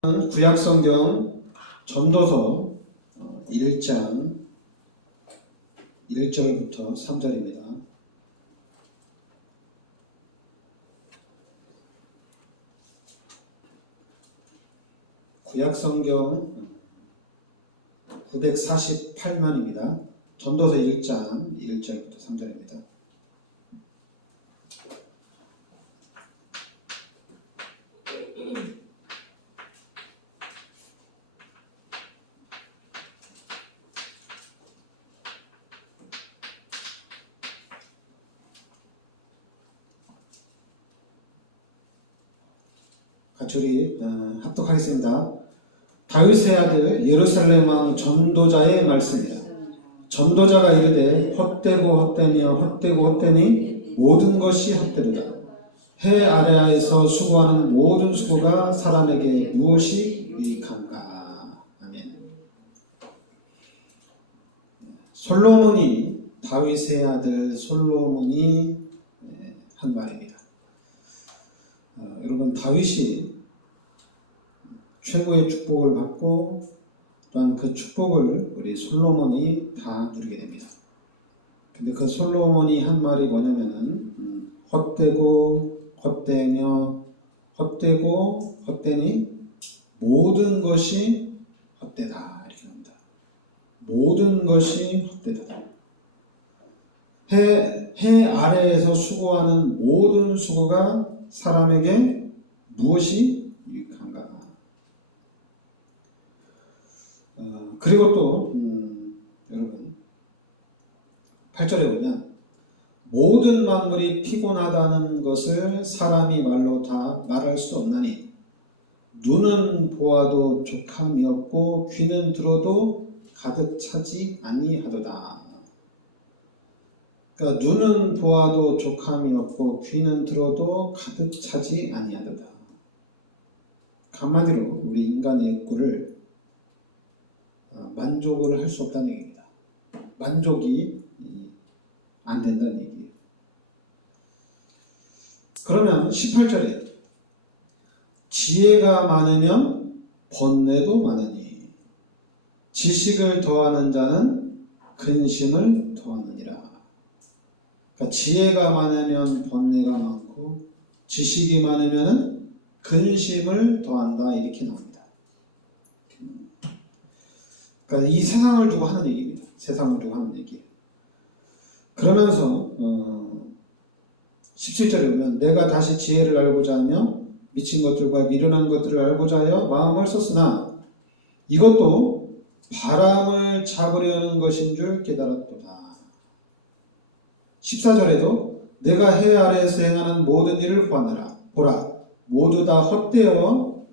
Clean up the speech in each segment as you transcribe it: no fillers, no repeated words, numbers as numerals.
구약성경 전도서 1장 1절부터 3절입니다. 구약성경 948만입니다. 전도서 1장 1절부터 3절입니다. 같이 우리 합독하겠습니다. 다윗의 아들 예루살렘 왕 전도자의 말씀이다. 전도자가 이르되 헛되고 헛되며 헛되고 헛되니 모든 것이 헛되도다. 해 아래하에서 수고하는 모든 수고가 사람에게 무엇이 유익한가. 아멘. 솔로몬이 다윗의 아들 솔로몬이 한 말입니다. 여러분, 다윗이 최고의 축복을 받고 또한 그 축복을 우리 솔로몬이 다 누리게 됩니다. 근데 그 솔로몬이 한 말이 뭐냐면은 헛되고 헛되며 헛되고 헛되니 모든 것이 헛되다, 이렇게 합니다. 모든 것이 헛되다. 해 아래에서 수고하는 모든 수고가 사람에게 무엇이 유익한가. 그리고 또 여러분 8절에 보면 모든 만물이 피곤하다는 것을 사람이 말로 다 말할 수 없나니 눈은 보아도 족함이 없고 귀는 들어도 가득 차지 아니하도다. 그러니까 눈은 보아도 족함이 없고 귀는 들어도 가득 차지 아니하도다. 한마디로 우리 인간의 욕구를 만족을 할 수 없다는 얘기입니다. 만족이 안 된다는 얘기예요. 그러면 18절에 지혜가 많으면 번뇌도 많으니 지식을 더하는 자는 근심을 더하느니라. 그러니까 지혜가 많으면 번뇌가 많고 지식이 많으면 근심을 더한다, 이렇게 나옵니다. 그러니까 이 세상을 두고 하는 얘기입니다. 세상을 두고 하는 얘기. 그러면서 17절에 보면 내가 다시 지혜를 알고자 하며 미친 것들과 미련한 것들을 알고자 하여 마음을 썼으나 이것도 바람을 잡으려는 것인 줄 깨달았도다. 14절에도 내가 해 아래에서 행하는 모든 일을 보았노라. 보라, 모두 다 헛되어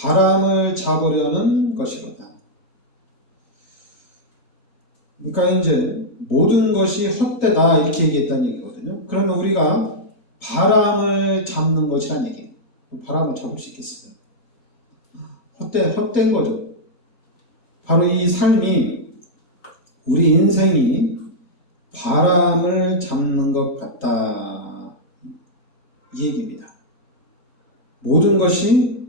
바람을 잡으려는 것이로다. 그러니까 이제 모든 것이 헛되다, 이렇게 얘기했다는 얘기거든요. 그러면 우리가 바람을 잡는 것이란 얘기예요. 바람을 잡을 수 있겠어요? 헛된 거죠. 바로 이 삶이, 우리 인생이 바람을 잡는 것 같다, 이 얘기입니다. 모든 것이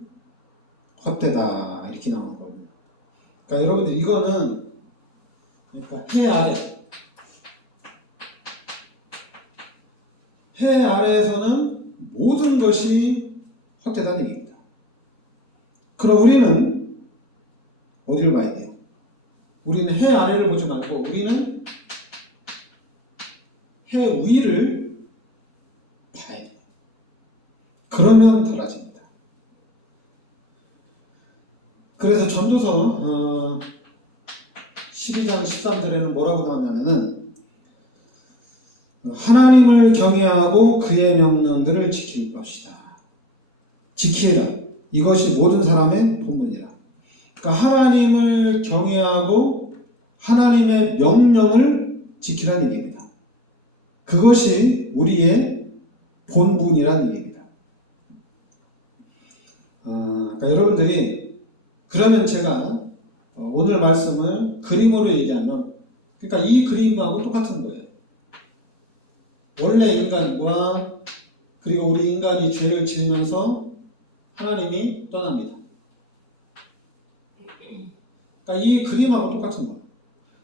헛되다, 이렇게 나오는 거예요. 그러니까 여러분들 이거는, 그러니까 해 아래에서는 모든 것이 헛되다는 얘기입니다. 그럼 우리는 어디를 봐야 돼요? 우리는 해 아래를 보지 말고 우리는 해 위를 봐야 돼요. 그러면 달라집니다. 그래서 전도서 12장 13절에는 뭐라고 나왔냐면은 하나님을 경외하고 그의 명령들을 지킬 것이다. 지키라. 이것이 모든 사람의 본분이라. 그러니까 하나님을 경외하고 하나님의 명령을 지키라는 얘기입니다. 그것이 우리의 본분이라는 얘기입니다. 그러니까 여러분들이, 그러면 제가 오늘 말씀을 그림으로 얘기하면, 그러니까 이 그림하고 똑같은 거예요. 원래 인간과, 그리고 우리 인간이 죄를 지으면서 하나님이 떠납니다. 그러니까 이 그림하고 똑같은 거예요.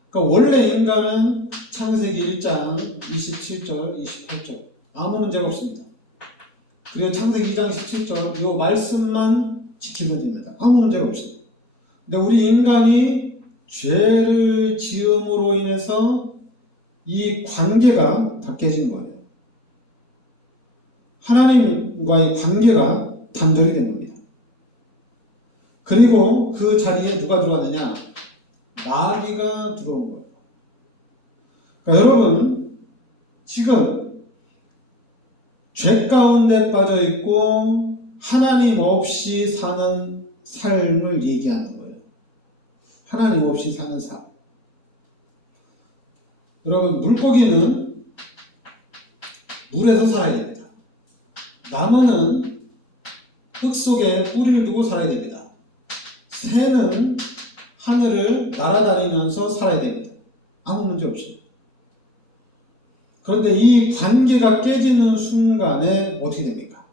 그러니까 원래 인간은 창세기 1장 27절, 28절 아무 문제가 없습니다. 그리고 창세기 2장 17절 이 말씀만 지키면 됩니다. 아무 문제가 없습니다. 근데 우리 인간이 죄를 지음으로 인해서 이 관계가 다 깨진 거예요. 하나님과의 관계가 단절이 된 겁니다. 그리고 그 자리에 누가 들어왔느냐? 마귀가 들어온 거예요. 그러니까 여러분, 지금 죄 가운데 빠져 있고 하나님 없이 사는 삶을 얘기하는 거예요. 하나님 없이 사는 삶. 여러분, 물고기는 물에서 살아야 됩니다. 나무는 흙 속에 뿌리를 두고 살아야 됩니다. 새는 하늘을 날아다니면서 살아야 됩니다. 아무 문제 없이. 그런데 이 관계가 깨지는 순간에 어떻게 됩니까?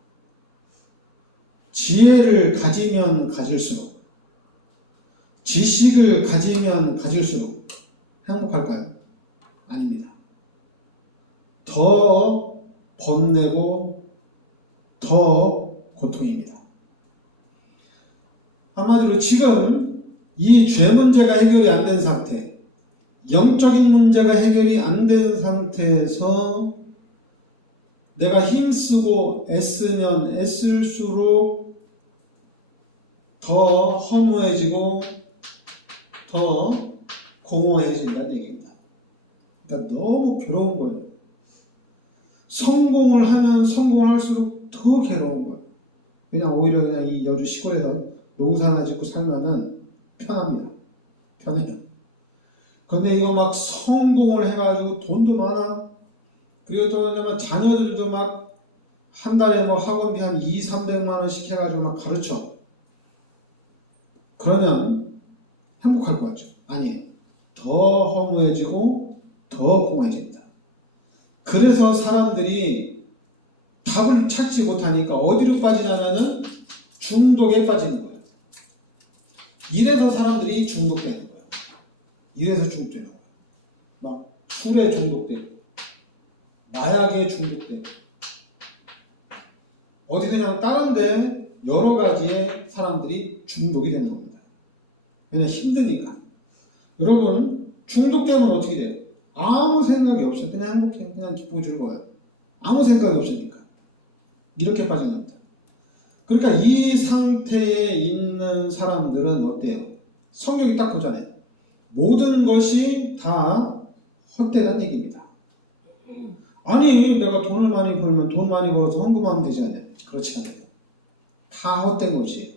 지혜를 가지면 가질수록, 지식을 가지면 가질수록 행복할까요? 아닙니다. 더 번뇌고 더 고통입니다. 한마디로 지금 이 죄 문제가 해결이 안 된 상태, 영적인 문제가 해결이 안 된 상태에서 내가 힘쓰고 애쓰면 애쓸수록 더 허무해지고 더 공허해진다는 얘기입니다. 그러니까 너무 괴로운 거예요. 성공을 하면 성공을 할수록 더 괴로운 거예요. 그냥 오히려 그냥 이 여주 시골에서 농사나 짓고 살면은 편합니다. 편해요. 근데 이거 막 성공을 해가지고 돈도 많아. 그리고 또 자녀들도 막 한 달에 뭐 학원비 한 200~300만 원씩 해가지고 막 가르쳐. 그러면 행복할 것 같죠? 아니에요. 더 허무해지고 더 공허해집니다. 그래서 사람들이 답을 찾지 못하니까 어디로 빠지냐면은 중독에 빠지는 거예요. 이래서 사람들이 중독되는 거예요. 이래서 중독되는 거예요. 막 술에 중독되고 마약에 중독되고 어디 그냥 다른데 여러 가지의 사람들이 중독이 되는 겁니다. 그냥 힘드니까. 여러분 중독되면 어떻게 돼요? 아무 생각이 없어요. 그냥 행복해. 그냥 기쁘고 즐거워요. 아무 생각이 없으니까. 이렇게 빠진 겁니다. 그러니까 이 상태에 있는 사람들은 어때요? 성경이 딱 보잖아요. 모든 것이 다 헛되다는 얘기입니다. 아니 내가 돈을 많이 벌면 돈 많이 벌어서 헌금하면 되지 않냐? 그렇지 않아요. 다 헛된 것이에요.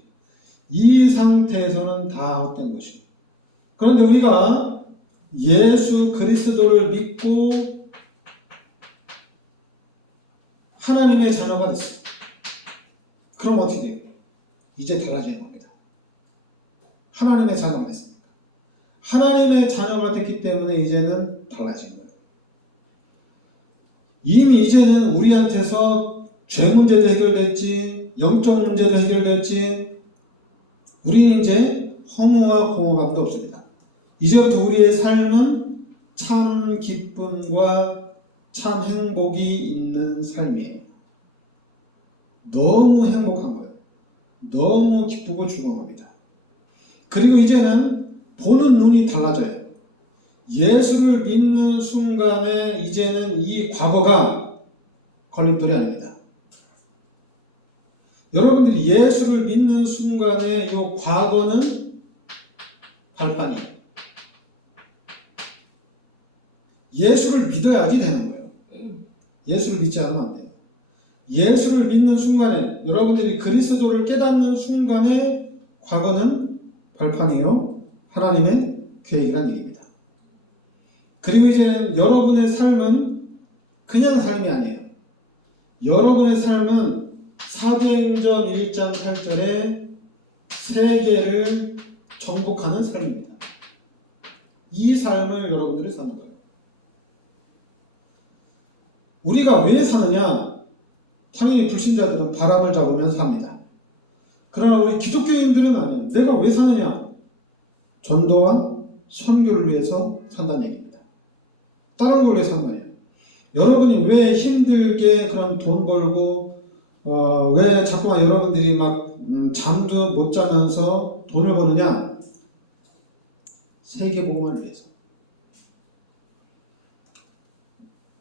이 상태에서는 다 헛된 것이에요. 그런데 우리가 예수 그리스도를 믿고 하나님의 자녀가 됐어요. 그럼 어떻게 돼요? 이제 달라지는 겁니다. 하나님의 자녀가 됐습니다. 하나님의 자녀가 됐기 때문에 이제는 달라진 거예요. 이미 이제는 우리한테서 죄 문제도 해결됐지, 영적 문제도 해결됐지, 우리는 이제 허무와 공허감도 없습니다. 이제부터 우리의 삶은 참 기쁨과 참 행복이 있는 삶이에요. 너무 행복한 거예요. 너무 기쁘고 즐거워합니다. 그리고 이제는 보는 눈이 달라져요. 예수를 믿는 순간에 이제는 이 과거가 걸림돌이 아닙니다. 여러분들이 예수를 믿는 순간에 이 과거는 발판이에요. 예수를 믿어야지 되는 거예요. 예수를 믿지 않으면 안 돼요. 예수를 믿는 순간에 여러분들이 그리스도를 깨닫는 순간에 과거는 발판이에요. 하나님의 계획이란 얘기입니다. 그리고 이제 여러분의 삶은 그냥 삶이 아니에요. 여러분의 삶은 사도행전 1장 8절에 세계를 정복하는 삶입니다. 이 삶을 여러분들이 사는 거예요. 우리가 왜 사느냐? 당연히 불신자들은 바람을 잡으면서 삽니다. 그러나 우리 기독교인들은 아니에요. 내가 왜 사느냐? 전도와 선교를 위해서 산다는 얘기입니다. 다른 걸 위해서 산 거예요. 여러분이 왜 힘들게 그런 돈 벌고 왜 자꾸만 여러분들이 막 잠도 못 자면서 돈을 버느냐? 세계복음을 위해서.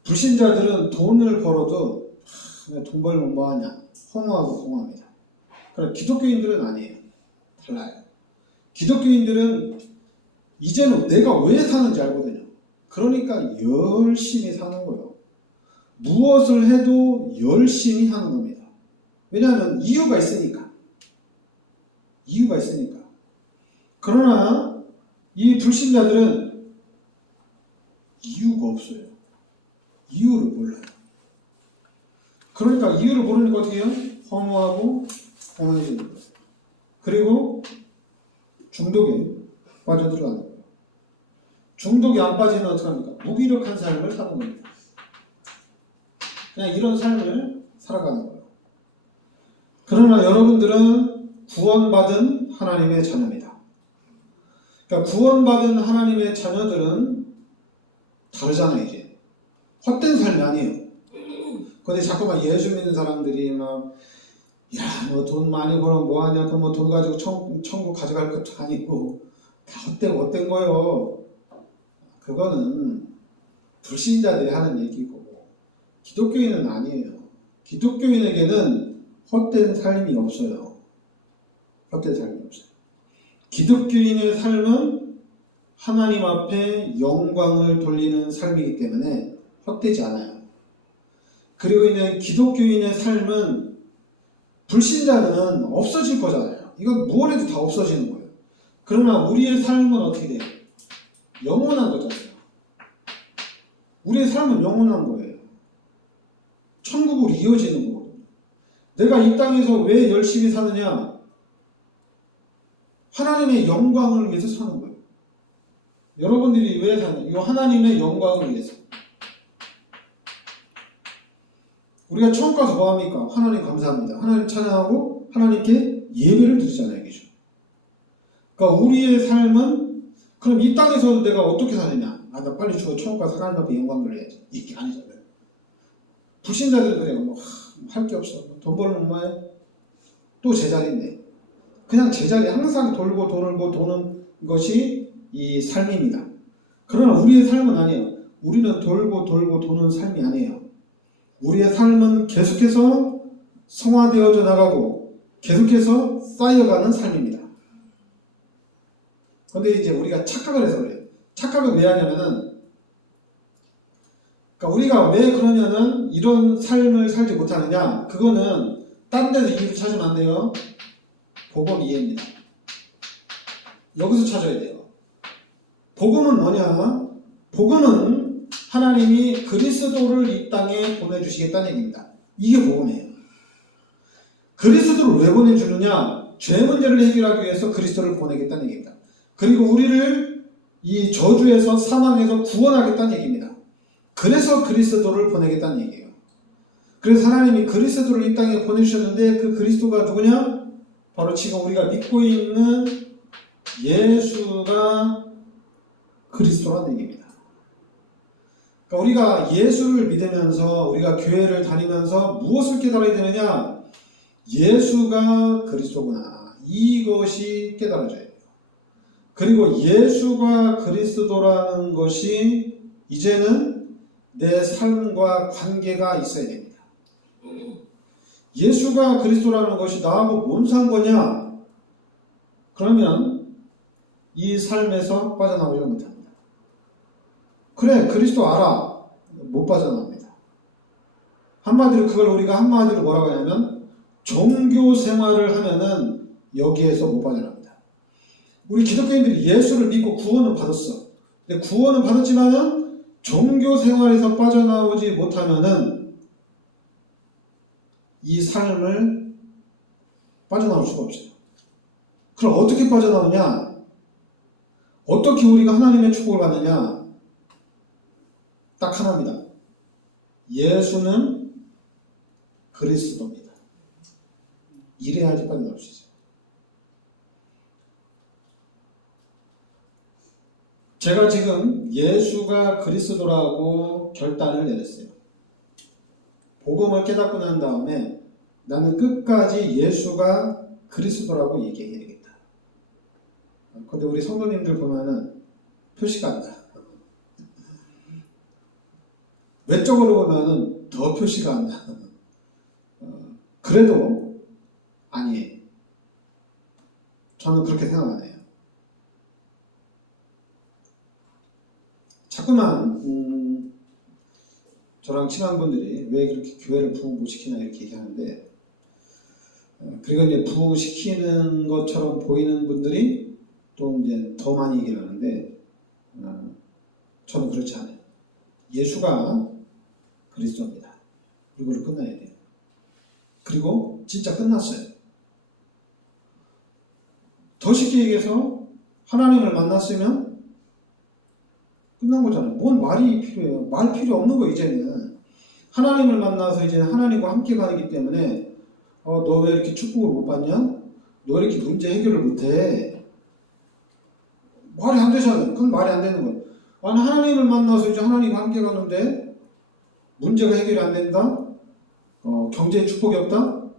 불신자들은 돈을 벌어도 돈 벌면 뭐하냐? 허무하고 공허합니다. 그럼 기독교인들은 아니에요. 달라요. 기독교인들은 이제는 내가 왜 사는지 알거든요. 그러니까 열심히 사는 거예요. 무엇을 해도 열심히 하는 겁니다. 왜냐하면 이유가 있으니까. 이유가 있으니까. 그러나 이 불신자들은 이유가 없어요. 이유를 몰라요. 그러니까 이유를 모르니까 어떻게 해요? 허무하고 공허해지는 거예요. 그리고 중독에 빠져들어가는 거예요. 중독이 안 빠지면 어떻게 합니까? 무기력한 삶을 사는 겁니다. 그냥 이런 삶을 살아가는 거예요. 그러나 여러분들은 구원받은 하나님의 자녀입니다. 그러니까 구원받은 하나님의 자녀들은 다르잖아요, 이제. 헛된 삶이 아니에요. 근데 자꾸만 예수 믿는 사람들이 막, 야, 뭐 돈 많이 벌면 뭐하냐, 그 뭐 돈 가지고 천국 가져갈 것도 아니고, 다 헛된 거예요. 그거는 불신자들이 하는 얘기고, 기독교인은 아니에요. 기독교인에게는 헛된 삶이 없어요. 헛된 삶이 없어요. 기독교인의 삶은 하나님 앞에 영광을 돌리는 삶이기 때문에 헛되지 않아요. 그리고 있는 기독교인의 삶은 불신자는 없어질 거잖아요. 이건 무엇 해도 다 없어지는 거예요. 그러나 우리의 삶은 어떻게 돼요? 영원한 거잖아요. 우리의 삶은 영원한 거예요. 천국으로 이어지는 거거든요. 내가 이 땅에서 왜 열심히 사느냐? 하나님의 영광을 위해서 사는 거예요. 여러분들이 왜 사냐? 이 하나님의 영광을 위해서. 우리가 천국 가서 뭐 합니까? 하나님 감사합니다. 하나님 찬양하고 하나님께 예배를 드리잖아요. 그죠? 그러니까 우리의 삶은 그럼 이 땅에서 내가 어떻게 사느냐? 아, 나 빨리 죽어 천국 가서 하나님 앞에 영광 돌려야지. 이게 아니잖아요. 불신자들은 그래요. 뭐, 할 게 없어. 돈 벌면 뭐해? 또 제자리인데. 그냥 제자리 항상 돌고 도는 것이 이 삶입니다. 그러나 우리의 삶은 아니에요. 우리는 돌고 도는 삶이 아니에요. 우리의 삶은 계속해서 성화되어져 나가고 계속해서 쌓여가는 삶입니다. 그런데 이제 우리가 착각을 해서 그래요. 착각을 왜 하냐면은 그러니까 우리가 왜 그러냐는 이런 삶을 살지 못하느냐? 그거는 딴 데서 이유를 찾으면 안 돼요. 복음 이해입니다. 여기서 찾아야 돼요. 복음은 뭐냐? 복음은 하나님이 그리스도를 이 땅에 보내주시겠다는 얘기입니다. 이게 복음이에요. 그리스도를 왜 보내주느냐? 죄 문제를 해결하기 위해서 그리스도를 보내겠다는 얘기입니다. 그리고 우리를 이 저주에서 사망에서 구원하겠다는 얘기입니다. 그래서 그리스도를 보내겠다는 얘기예요. 그래서 하나님이 그리스도를 이 땅에 보내주셨는데 그 그리스도가 누구냐? 바로 지금 우리가 믿고 있는 예수가 그리스도라는 얘기입니다. 그러니까 우리가 예수를 믿으면서 우리가 교회를 다니면서 무엇을 깨달아야 되느냐? 예수가 그리스도구나. 이것이 깨달아져야 돼요. 그리고 예수가 그리스도라는 것이 이제는 내 삶과 관계가 있어야 됩니다. 예수가 그리스도라는 것이 나하고 뭔 상관이냐? 그러면 이 삶에서 빠져나오지 못합니다. 그래, 그리스도 알아. 못 빠져나옵니다. 한마디로 그걸 우리가 한마디로 뭐라고 하냐면 종교 생활을 하면은 여기에서 못 빠져나옵니다. 우리 기독교인들이 예수를 믿고 구원은 받았어. 근데 구원은 받았지만은 종교 생활에서 빠져나오지 못하면은 이 삶을 빠져나올 수가 없어요. 그럼 어떻게 빠져나오냐? 어떻게 우리가 하나님의 축복을 받느냐? 딱 하나입니다. 예수는 그리스도입니다. 이래야지 빠져나올 수 있어요. 제가 지금 예수가 그리스도라고 결단을 내렸어요. 복음을 깨닫고 난 다음에 나는 끝까지 예수가 그리스도라고 얘기해야 되겠다. 근데 우리 성도님들 보면은 표시가 안 나. 외적으로 보면은 더 표시가 안 나. 그래도 아니에요. 저는 그렇게 생각 안 해요. 자꾸만 저랑 친한 분들이 왜 그렇게 교회를 부흥 못 시키나 이렇게 얘기하는데, 그리고 이제 부흥 시키는 것처럼 보이는 분들이 또 이제 더 많이 얘기를 하는데, 저는 그렇지 않아요. 예수가 그리스도입니다. 이걸로 끝나야 돼요. 그리고 진짜 끝났어요. 더 쉽게 얘기해서 하나님을 만났으면 끝난 거잖아요. 뭔 말이 필요해요? 말 필요 없는 거 이제는. 하나님을 만나서 이제 하나님과 함께 가기 때문에 너 왜 이렇게 축복을 못 받냐? 너 왜 이렇게 문제 해결을 못해? 말이 안 되잖아요. 그건 말이 안 되는 거예요. 아니 하나님을 만나서 이제 하나님과 함께 가는데 문제가 해결이 안 된다? 경제에 축복이 없다?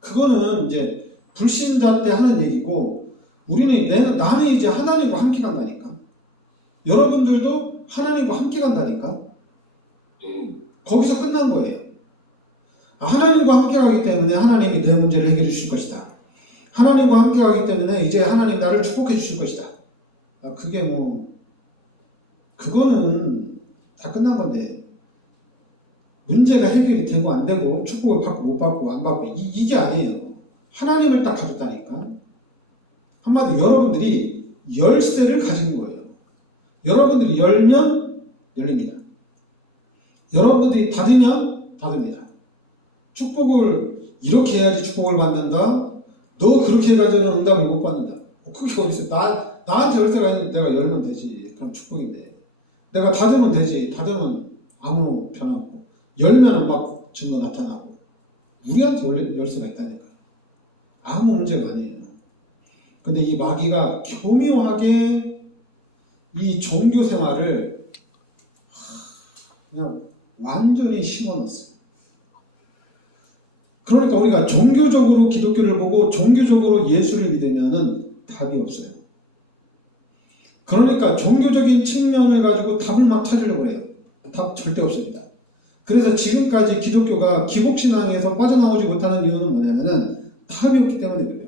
그거는 이제 불신자 때 하는 얘기고, 나는 이제 하나님과 함께 간다니까. 여러분들도 하나님과 함께 간다니까. 거기서 끝난 거예요. 하나님과 함께 가기 때문에 하나님이 내 문제를 해결해 주실 것이다. 하나님과 함께 가기 때문에 이제 하나님 나를 축복해 주실 것이다. 그게 그거는 다 끝난 건데, 문제가 해결이 되고 안 되고 축복을 받고 못 받고 안 받고 이게 아니에요. 하나님을 딱 가졌다니까. 한마디로 여러분들이 열쇠를 가진 거예요. 여러분들이 열면 열립니다. 여러분들이 닫으면 닫습니다. 축복을 이렇게 해야지 축복을 받는다. 너 그렇게 해가지고는 응답을 못 받는다. 그게 어딨어? 나한테 열쇠가 있는데 내가 열면 되지. 그럼 축복인데. 내가 닫으면 되지. 닫으면 아무 변화 없고. 열면은 막 증거 나타나고. 우리한테 열쇠가 있다니까. 아무 문제가 아니에요. 근데 이 마귀가 교묘하게 이 종교 생활을 그냥 완전히 심어놨어요. 그러니까 우리가 종교적으로 기독교를 보고 종교적으로 예수를 믿으면은 답이 없어요. 그러니까 종교적인 측면을 가지고 답을 막 찾으려고 해요. 답 절대 없습니다. 그래서 지금까지 기독교가 기복신앙에서 빠져나오지 못하는 이유는 뭐냐면은 답이 없기 때문에 그래요.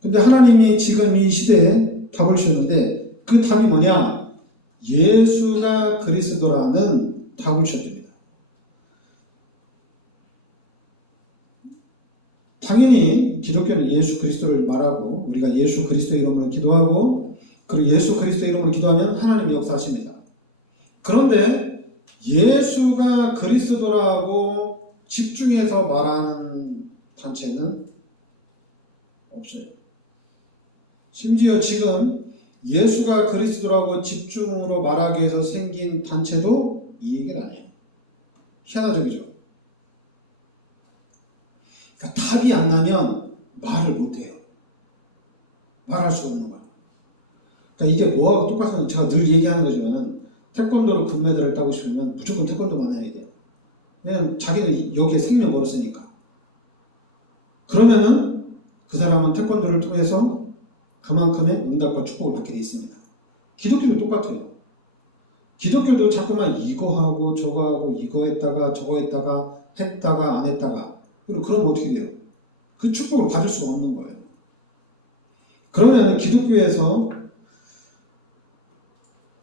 근데 하나님이 지금 이 시대에 답을 주셨는데 그 답이 뭐냐? 예수가 그리스도라는 답을 주셨습니다. 당연히 기독교는 예수 그리스도를 말하고 우리가 예수 그리스도 이름으로 기도하고 그리고 예수 그리스도 이름으로 기도하면 하나님이 역사하십니다. 그런데 예수가 그리스도라고 집중해서 말하는 단체는 없어요. 심지어 지금 예수가 그리스도라고 집중으로 말하기 위해서 생긴 단체도 이 얘기를 안 해요. 희한하죠? 그러니까 답이 안 나면 말을 못 해요. 말할 수 없는 거야. 그러니까 이게 뭐하고 똑같은, 제가 늘 얘기하는 거지만은 태권도로 금메달을 따고 싶으면 무조건 태권도만 해야 돼요. 왜냐면 자기는 여기에 생명 걸었으니까. 그러면은 그 사람은 태권도를 통해서 그만큼의 응답과 축복을 받게 되어 있습니다. 기독교도 똑같아요. 기독교도 자꾸만 이거 하고 저거 하고 이거 했다가 저거 했다가 안 했다가 그러면 어떻게 돼요? 그 축복을 받을 수가 없는 거예요. 그러면 기독교에서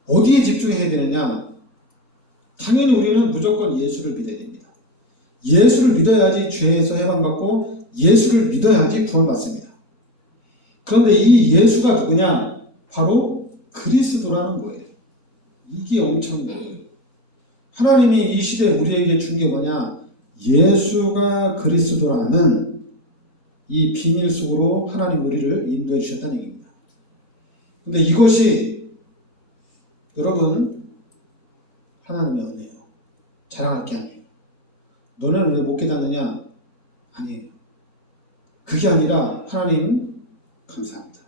어디에 집중해야 되느냐? 당연히 우리는 무조건 예수를 믿어야 됩니다. 예수를 믿어야지 죄에서 해방받고 예수를 믿어야지 구원받습니다. 그런데 이 예수가 누구냐? 바로 그리스도라는 거예요. 이게 엄청난 거예요. 하나님이 이 시대에 우리에게 준 게 뭐냐? 예수가 그리스도라는 이 비밀 속으로 하나님 우리를 인도해 주셨다는 얘기입니다. 근데 이것이 여러분 하나님의 은혜예요. 자랑할 게 아니에요. 너네는 왜 못 깨닫느냐? 아니에요. 그게 아니라 하나님 감사합니다.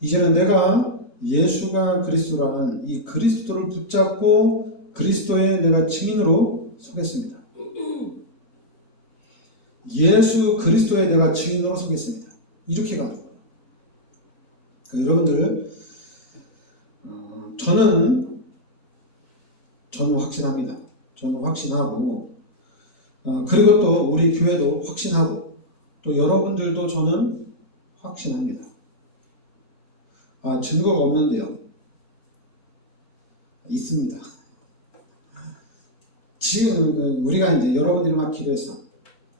이제는 내가 예수가 그리스도라는 이 그리스도를 붙잡고 그리스도의 내가 증인으로 서겠습니다. 예수 그리스도의 내가 증인으로 서겠습니다. 이렇게 가는 거예요. 그러니까 여러분들 저는 확신합니다. 저는 확신하고 그리고 또 우리 교회도 확신하고 또 여러분들도 저는 확신합니다. 증거가 없는데요. 있습니다. 지금 우리가 이제 여러분들이 막 기도했어.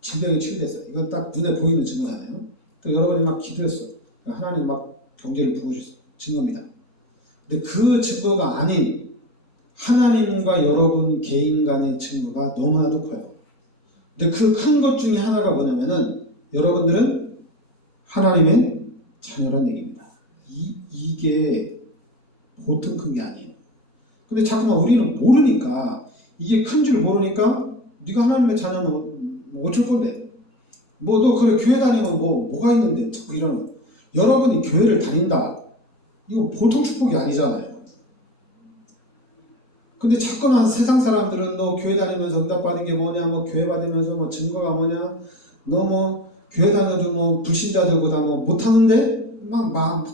질병이 치유됐어. 이건 딱 눈에 보이는 증거잖아요. 또 여러분이 막 기도했어. 하나님 막 경제를 부어주셨어. 증거입니다. 근데 그 증거가 아닌 하나님과 여러분 개인 간의 증거가 너무나도 커요. 근데 그 큰 것 중에 하나가 뭐냐면은 여러분들은 하나님의 자녀란 얘기입니다. 이게 보통 큰 게 아니에요. 근데 자꾸만 우리는 모르니까 이게 큰 줄 모르니까 네가 하나님의 자녀는 뭐 어쩔 건데 뭐 너 그래 교회 다니면 뭐가 있는데 자꾸 이러는 여러분이 교회를 다닌다 이거 보통 축복이 아니잖아요. 근데 자꾸만 세상 사람들은 너 교회 다니면서 응답받은 게 뭐냐 뭐 교회 받으면서 뭐 증거가 뭐냐 너 뭐 교회 다녀도 뭐 불신자들보다 뭐 못하는데 막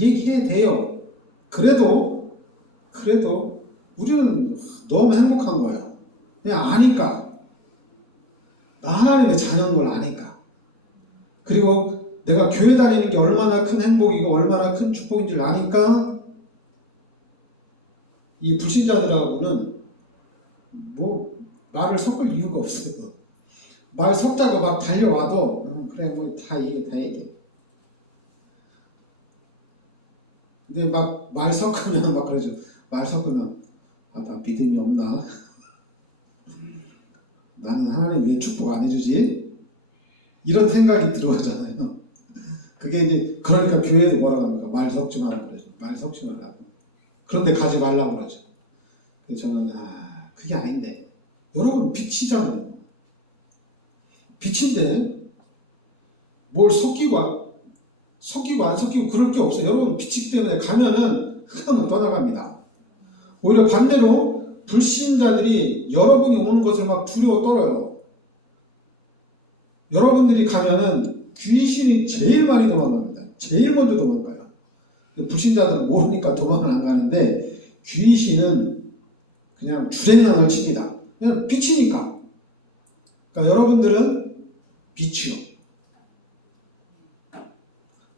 얘기해 대요. 그래도 우리는 너무 행복한 거예요. 그냥 아니까. 나 하나님의 자녀인 걸 아니까. 그리고 내가 교회 다니는 게 얼마나 큰 행복이고 얼마나 큰 축복인 줄 아니까 이 불신자들하고는 뭐 말을 섞을 이유가 없어요. 말 섞자고 막 달려와도 그래 뭐 다 얘기해. 근데 막 말 섞으면 막 그러죠. 말 섞으면 나 믿음이 없나? 나는 하나님 왜 축복 안 해주지? 이런 생각이 들어오잖아요. 그게 이제 그러니까 교회에서 뭐라고 합니까? 말 섞지 말라고 그러죠. 말 섞지 말라고. 그런데 가지 말라고 그러죠. 그래서 저는 그게 아닌데 여러분 빛이잖아요. 빛인데 뭘 섞이고 안 섞이고 그럴 게 없어요. 여러분 빛이기 때문에 가면은 흑암은 떠나갑니다. 오히려 반대로 불신자들이 여러분이 오는 것을 막 두려워 떨어요. 여러분들이 가면은 귀신이 제일 많이 도망갑니다. 제일 먼저 도망가요. 불신자들은 모르니까 도망을 안 가는데 귀신은 그냥 주랭랑을 칩니다. 그냥 빛이니까. 그러니까 여러분들은 빛이요.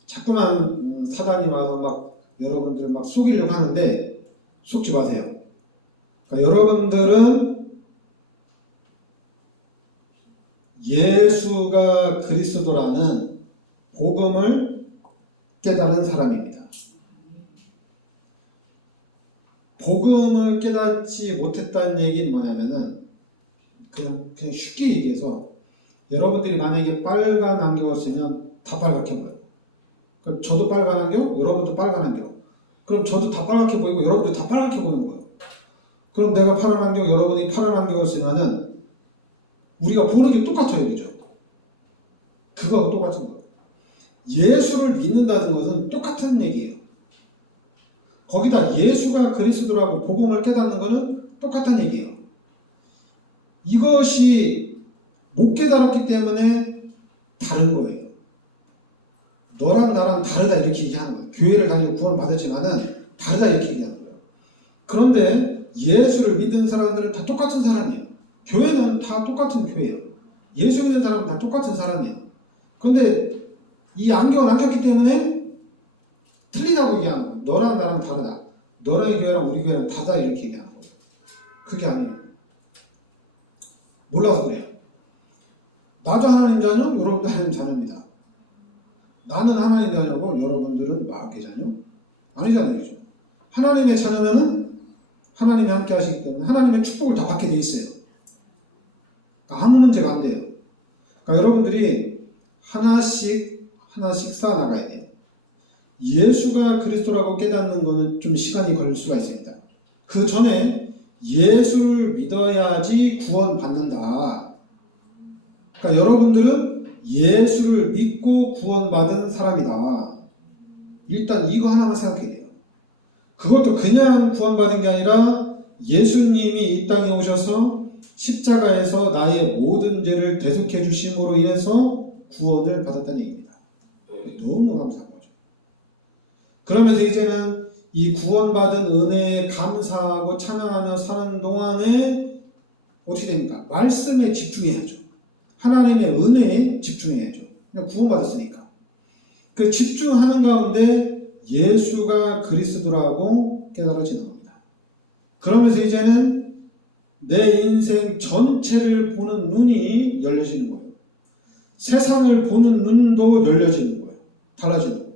자꾸만 사단이 와서 막 여러분들을 막 속이려고 하는데 속지 마세요. 그러니까 여러분들은 예수가 그리스도라는 복음을 깨달은 사람입니다. 복음을 깨닫지 못했다는 얘기는 뭐냐면은 그냥 쉽게 얘기해서 여러분들이 만약에 빨간 안경을 쓰면 다 빨갛게 보여요. 그럼 저도 빨간 안경, 여러분도 빨간 안경. 그럼 저도 다 빨갛게 보이고 여러분도 다 빨갛게 보이는 거예요. 그럼 내가 파란 안경, 여러분이 파란 안경을 쓰면은 우리가 보는 게 똑같아요. 그죠? 그거하고 똑같은 거예요. 예수를 믿는다는 것은 똑같은 얘기예요. 거기다 예수가 그리스도라고 복음을 깨닫는 것은 똑같은 얘기예요. 이것이 못 깨달았기 때문에 다른 거예요. 너랑 나랑 다르다 이렇게 얘기하는 거예요. 교회를 다니고 구원을 받았지만은 다르다 이렇게 얘기하는 거예요. 그런데 예수를 믿는 사람들은 다 똑같은 사람이에요. 교회는 다 똑같은 교회예요. 예수 믿는 사람은 다 똑같은 사람이에요. 그런데 이 안경을 안 꼈기 때문에 틀리다고 얘기하는 거예요. 너랑 나랑 다르다. 너랑 교회랑 우리 교회랑 다르다 이렇게 얘기하는 거예요. 그게 아니에요. 몰라서 그래요. 나도 하나님 자녀, 여러분도 하나님 자녀입니다. 나는 하나님 자녀고 여러분들은 마귀 자녀? 아니잖아요. 그죠? 하나님의 자녀면은 하나님이 함께 하시기 때문에 하나님의 축복을 다 받게 돼 있어요. 그러니까 아무 문제가 안 돼요. 그러니까 여러분들이 하나씩 쌓아나가야 돼요. 예수가 그리스도라고 깨닫는 거는 좀 시간이 걸릴 수가 있습니다. 그 전에 예수를 믿어야지 구원받는다. 그러니까 여러분들은 예수를 믿고 구원받은 사람이다. 일단 이거 하나만 생각해야 돼요. 그것도 그냥 구원받은 게 아니라 예수님이 이 땅에 오셔서 십자가에서 나의 모든 죄를 대속해 주심으로 인해서 구원을 받았다는 얘기입니다. 너무 감사한 거죠. 그러면서 이제는 이 구원받은 은혜에 감사하고 찬양하며 사는 동안에 어떻게 됩니까? 말씀에 집중해야죠. 하나님의 은혜에 집중해야죠. 그냥 구원받았으니까. 그 집중하는 가운데 예수가 그리스도라고 깨달아지는 겁니다. 그러면서 이제는 내 인생 전체를 보는 눈이 열려지는 거예요. 세상을 보는 눈도 열려지는 거예요. 달라지는 거예요.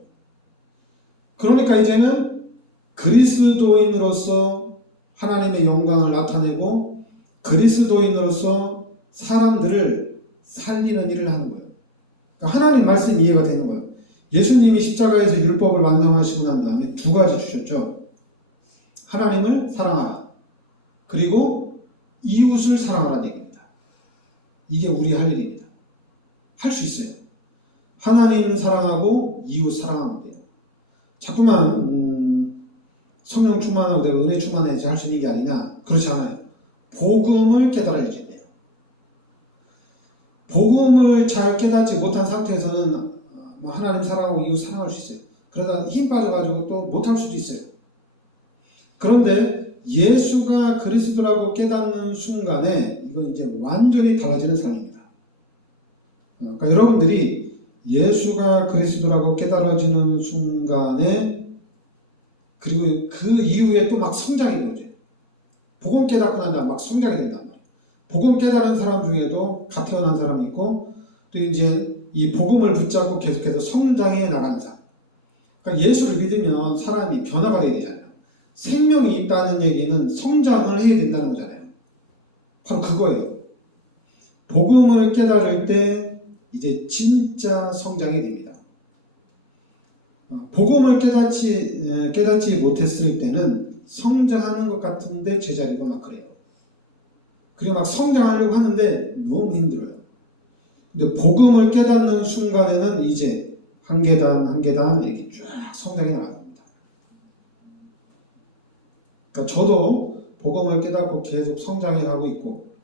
그러니까 이제는 그리스도인으로서 하나님의 영광을 나타내고 그리스도인으로서 사람들을 살리는 일을 하는 거예요. 그러니까 하나님 말씀이 이해가 되는 거예요. 예수님이 십자가에서 율법을 완성하시고 난 다음에 두 가지 주셨죠. 하나님을 사랑하라. 그리고 이웃을 사랑하라는 얘기입니다. 이게 우리 할 일입니다. 할 수 있어요. 하나님 사랑하고 이웃 사랑하면 돼요. 자꾸만 성령 충만하고 내가 은혜 충만해야지 할 수 있는 게 아니냐. 그렇지 않아요. 복음을 깨달아야지 돼요. 복음을 잘 깨닫지 못한 상태에서는 하나님 사랑하고 이웃 사랑할 수 있어요. 그러다 힘 빠져가지고 또 못할 수도 있어요. 그런데 예수가 그리스도라고 깨닫는 순간에 이건 이제 완전히 달라지는 삶입니다. 그러니까 여러분들이 예수가 그리스도라고 깨달아지는 순간에 그리고 그 이후에 또 막 성장이 거죠. 복음 깨닫고 난 다음에 막 성장이 된단 말이에요. 복음 깨달은 사람 중에도 갓 태어난 사람이 있고 또 이제 이 복음을 붙잡고 계속해서 성장해 나가는 사람. 그러니까 예수를 믿으면 사람이 변화가 돼야 되잖아요. 생명이 있다는 얘기는 성장을 해야 된다는 거잖아요. 바로 그거예요. 복음을 깨달을 때 이제 진짜 성장이 됩니다. 복음을 깨닫지 못했을 때는 성장하는 것 같은데 제자리가 막 그래요. 그리고 막 성장하려고 하는데 너무 힘들어요. 근데 복음을 깨닫는 순간에는 이제 한 계단 한 계단 이렇게 쫙 성장해 나갑니다. 그러니까 저도 복음을 깨닫고 계속 성장해 가고 있고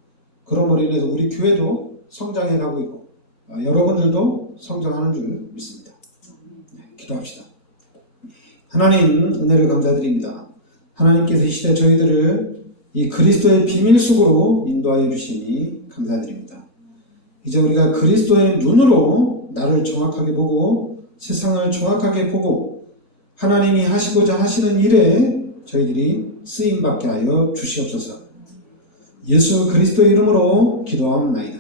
그러므로 인해서 우리 교회도 성장해 가고 있고 여러분들도 성장하는 줄 믿습니다. 네, 기도합시다. 하나님 은혜를 감사드립니다. 하나님께서 이 시대 저희들을 이 그리스도의 비밀 속으로 인도하여 주시니 감사드립니다. 이제 우리가 그리스도의 눈으로 나를 정확하게 보고 세상을 정확하게 보고 하나님이 하시고자 하시는 일에 저희들이 쓰임받게 하여 주시옵소서. 예수 그리스도의 이름으로 기도하옵나이다.